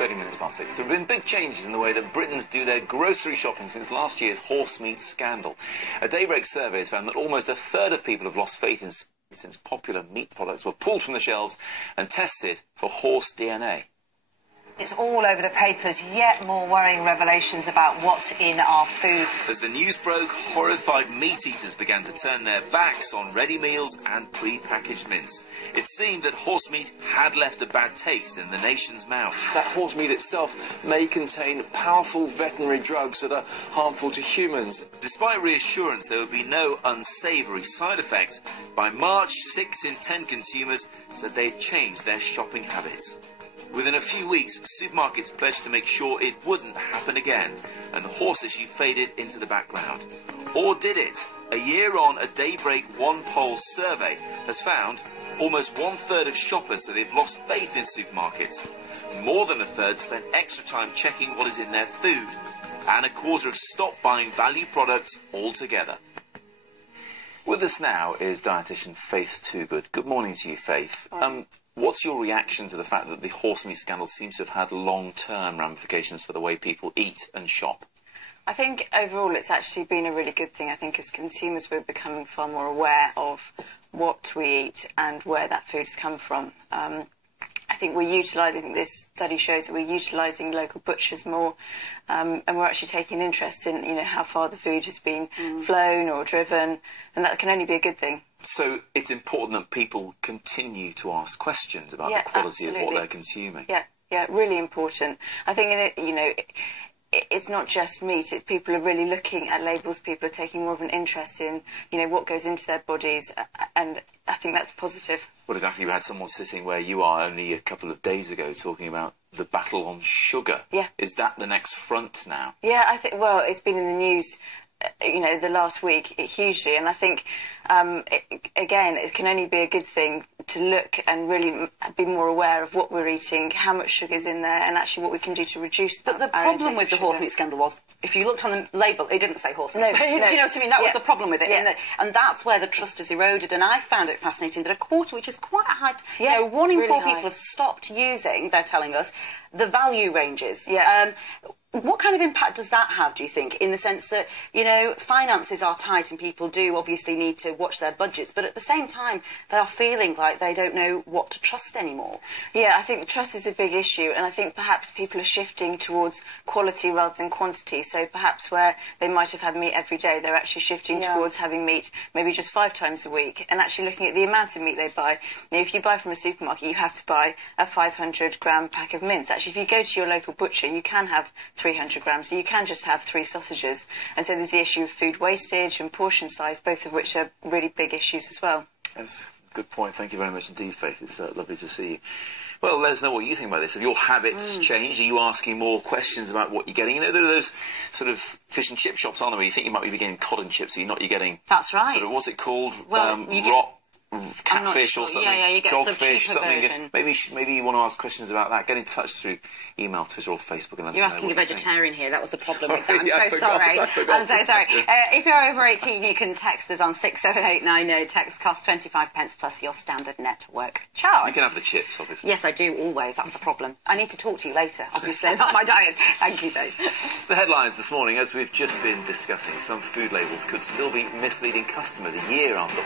30 minutes past 6. There have been big changes in the way that Britons do their grocery shopping since last year's horse meat scandal. A Daybreak survey has found that almost a third of people have lost faith in since popular meat products were pulled from the shelves and tested for horse DNA. It's all over the papers, yet more worrying revelations about what's in our food. As the news broke, horrified meat eaters began to turn their backs on ready meals and pre-packaged mince. It seemed that horse meat had left a bad taste in the nation's mouth. That horse meat itself may contain powerful veterinary drugs that are harmful to humans. Despite reassurance there would be no unsavoury side effect, by March 6 in 10 consumers said they'd changed their shopping habits. Within a few weeks, supermarkets pledged to make sure it wouldn't happen again, and the horse issue faded into the background. Or did it? A year on, a Daybreak One Poll survey has found almost one-third of shoppers say they've lost faith in supermarkets. More than a third spend extra time checking what is in their food, and a quarter have stopped buying value products altogether. With us now is dietitian Faith Toogood. Good morning to you, Faith. What's your reaction to the fact that the horse meat scandal seems to have had long-term ramifications for the way people eat and shop? I think overall it's actually been a really good thing. I think as consumers we're becoming far more aware of what we eat and where that food's come from. I think we're utilising, this study shows that we're utilising local butchers more, and we're actually taking interest in, you know, how far the food has been flown or driven, and that can only be a good thing. So it's important that people continue to ask questions about the quality of what they're consuming. Yeah, really important. I think, it's not just meat, it's people are really looking at labels, people are taking more of an interest in, what goes into their bodies, and I think that's positive. Well, exactly, you had someone sitting where you are only a couple of days ago talking about the battle on sugar. Yeah. Is that the next front now? Yeah, I think, well, it's been in the news, the last week hugely, and I think, again, it can only be a good thing to look and really be more aware of what we're eating, how much sugar's in there, and actually what we can do to reduce that. But the problem with the horse meat scandal was, if you looked on the label, it didn't say horse meat. No, do you know what I mean? That was the problem with it. Yeah. And that's where the trust has eroded. And I found it fascinating that a quarter, which is quite a high, one in really four high. people have stopped using, they're telling us, the value ranges. Yeah. What kind of impact does that have, do you think, in the sense that, finances are tight and people do obviously need to watch their budgets, but at the same time, they are feeling like they don't know what to trust anymore? Yeah, I think trust is a big issue, and I think perhaps people are shifting towards quality rather than quantity. So perhaps where they might have had meat every day, they're actually shifting towards having meat maybe just 5 times a week, and actually looking at the amount of meat they buy. If you buy from a supermarket, you have to buy a 500-gram pack of mince. Actually, if you go to your local butcher, you can have 300 grams, so you can just have 3 sausages. And so there's the issue of food wastage and portion size, both of which are really big issues as well. That's a good point. Thank you very much indeed, Faith. It's lovely to see you. Well, let us know what you think about this. Have your habits changed? Are you asking more questions about what you're getting? There are those sort of fish and chip shops, aren't there, where you think you might be getting cod and chips, you're getting... That's right. Sort of, what's it called? Well, Catfish or something, you get dogfish, some cheaper something. version. Maybe you want to ask questions about that. Get in touch through email, Twitter or Facebook. And let You're us know asking a what you vegetarian think. here. That was the problem with that. I'm I so forgot. sorry. I'm so sorry. If you're over 18, you can text us on 67890. Text costs 25 pence plus your standard network charge. You can have the chips, obviously. Yes, I do, always. That's the problem. I need to talk to you later, obviously, about my diet. Thank you, Dave. The headlines this morning, as we've just been discussing, some food labels could still be misleading customers a year after